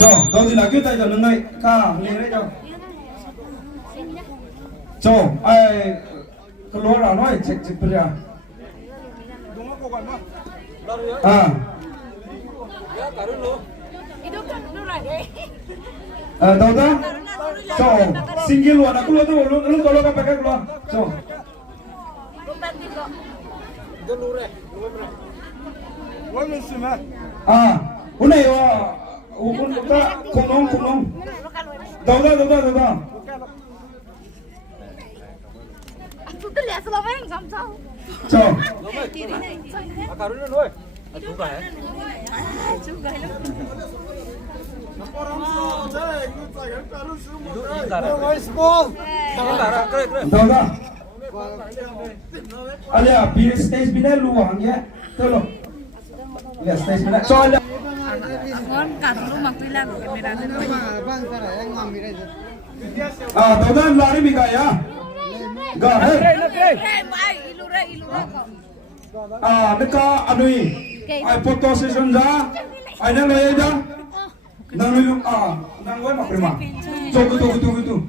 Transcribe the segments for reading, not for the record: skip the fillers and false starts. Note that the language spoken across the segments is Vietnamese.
Đâu thì là cứ tay cho nâng này, cả nghe đấy cho, ai cái lúa nào nói check bây giờ, đâu đó, cho, single lúa, aku lúa tuh, lu kalau kau pakai lúa, cho, udah ya, kita kunong, đâu đó. Tôi cứ lẹ sao vậy làm sao? Cho. Karun nuôi. Chú gái. Chú gái lắm. Đâu đó. Alia, pi stage bina luang ya. Tolong. Ya stage bina. Cho alia. Ngon cả lúc mặc tuy là camera lên rồi. Đâu đó lari bika ya. Gak, Ilu re. neka anui, ai foto session ja, ai nang lay ja, nang layu nang lay makrima. Tunggu.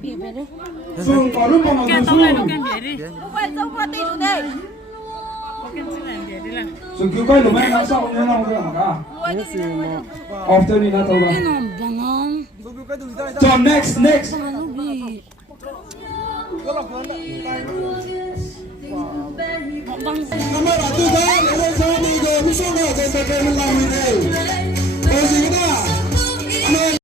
Sung kalau mau Cái ngadu tông này nó sung, kèm bể đi. Cái chữ này bể đi là. sung kêu kai lumai nang sa unya nang unya maka. After ni na tahu lah. Bangong. So next. Kamera tu dah, lepas ni go, bisa nggak saya pakai ulang ni? Kau sih kita.